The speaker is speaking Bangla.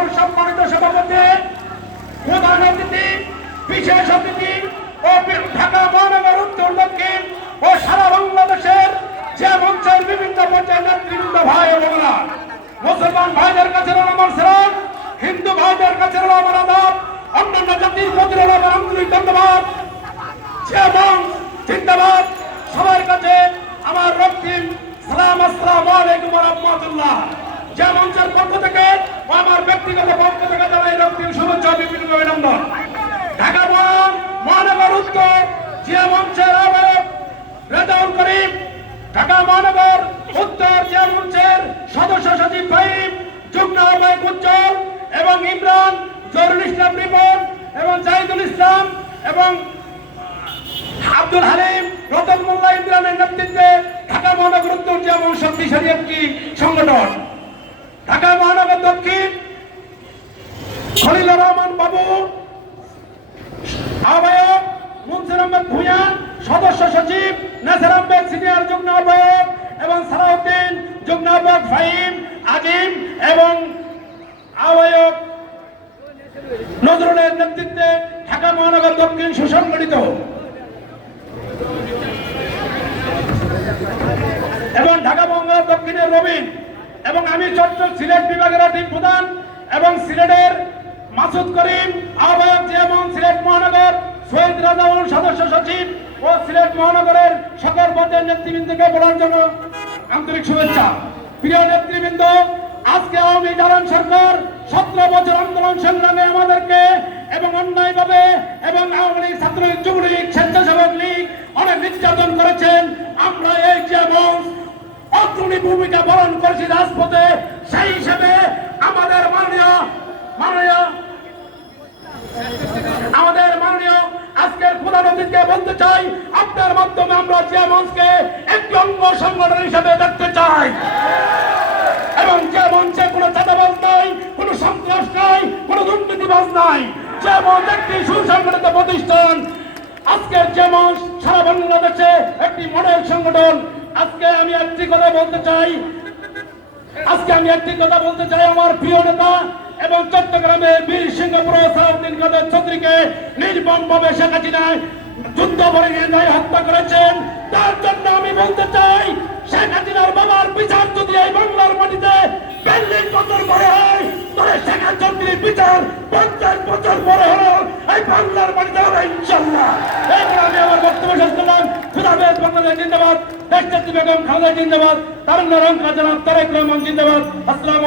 সভার সম্মানিত সভাপতি, প্রধান অতিথি, বিশেষ অতিথি ও ঢাকা মহানগর উত্তর দক্ষিণ ও সারা বাংলাদেশের যে মঞ্চের বিভিন্ন পর্যায়ের নেতৃবৃন্দ ভাই ও বোনেরা, মুসলমান ভাইদের কাছে আমার সালাম, হিন্দু ভাইদের কাছে আমার আদাব, অন্যান্য জাতির প্রতি আমার আন্তরিক ধন্যবাদ। এবং জিন্দাবাদ, সবার কাছে আমার রক্তিম সালাম, আসসালাম আলাইকুম রহমতুল্লাহ। যে মঞ্চের পক্ষ থেকে আমার ব্যক্তিগত পক্ষ থেকে জানাই রক্তিম শুভেচ্ছা বিভিন্ন অভিনন্দন। ঢাকা মহান মহানগর উত্তর, যে মঞ্চের আহ্বায়ক রেজাউল করিম, ঢাকা মহানগর উত্তর, যে মঞ্চের সদস্য সচিব ফাহিম, যুগ্ম আহ্বায়ক উজ্জ্বল এবং ইমরান, জরুল ইসলাম রিপন এবং জাহিদুল ইসলাম এবং আব্দুল হালিম, রতন মোল্লা ইমরানের নেতৃত্বে ঢাকা মহানগর উত্তর, যে যেমন শক্তিশালী একটি সংগঠন। ঢাকা মহানগর দক্ষিণ, খলিলুর রহমান বাবু, আহ্বায়ক মুনসির আহমেদ ভূঁইয়া, সদস্য সচিব নাসির আহমেদ সিনিয়র যুগ্ম আহ্বায়ক এবং সালাউদ্দিন যুগ্ম আহ্বায়ক ফাহিম আজিম এবং আহ্বায়ক নজরুলের নেতৃত্বে ঢাকা মহানগর দক্ষিণ সুসংগঠিত। এবং ঢাকা মহানগর চট্টগ্রাম সিলেট বিভাগের টিম প্রধান এবং সিলেটের মাসুদ করিম, আহ্বায়ক যেমন সিলেট মহানগর, শহীদ রাজাউল সদস্য সচিব ও সিলেট মহানগরের সকল পর্যায়ের নেতৃবৃন্দকে বলার জন্য আন্তরিক শুভেচ্ছা। প্রিয় নেতৃবৃন্দ, আজকে আওয়ামী দালান সরকার সতেরো বছর আন্দোলন সংগ্রামে আমাদেরকে এবং অন্যায়ভাবে এবং আওয়ামী লীগ ছাত্রলীগ, যুবলীগ, স্বেচ্ছাসেবক লীগ অনেক নির্যাতন করেছেন। আমরা এই মঞ্চ অগ্রণী ভূমিকা পালন করেছি রাজপথে, সেই হিসেবে আমাদের মাননীয় মাননীয়, আমাদের মাননীয় আজকের প্রধান অতিথিকে বলতে চাই, আপনার মাধ্যমে আমরা যে মঞ্চকে একটি অঙ্গ সংগঠন হিসেবে দেখতে চাই। এবং যে মঞ্চে কোনো চাঁদাবাজ নাই, কোনো সন্ত্রাস নাই, কোনো দুর্নীতিবাজ নাই, যে মঞ্চ একটি সুসংগঠিত প্রতিষ্ঠান, আজকের যে মঞ্চ সারা বাংলাদেশে একটি মডেল সংগঠন আজকে আমি একটি কথা বলতে চাই। আজকে আমি একটি কথা বলতে চাই আমার প্রিয় নেতা এবং চট্টগ্রামের বীর সিংহপুর সাউদ্দিন কাদের চৌধুরীকে নির্মম ভাবে শেখ হাসিনায় যুদ্ধ করে নিয়ে হত্যা করেছেন। তার জন্য আমি বলতে চাই, শেখ হাসিনার বাবার বিচার যদি এই বাংলার মাটিতে বিল্ডিং বছর পরে হয় তবে শেখ চৌধুরীর বিচার এই বাংলার মাটিতে হবে ইনশাল্লাহ এরপর আমি আমার বক্তব্য শেষ করলাম। খুদাবেদ জিন্দাবাদ। তারেক রহমান জিন্দাবাদ। আসসালামু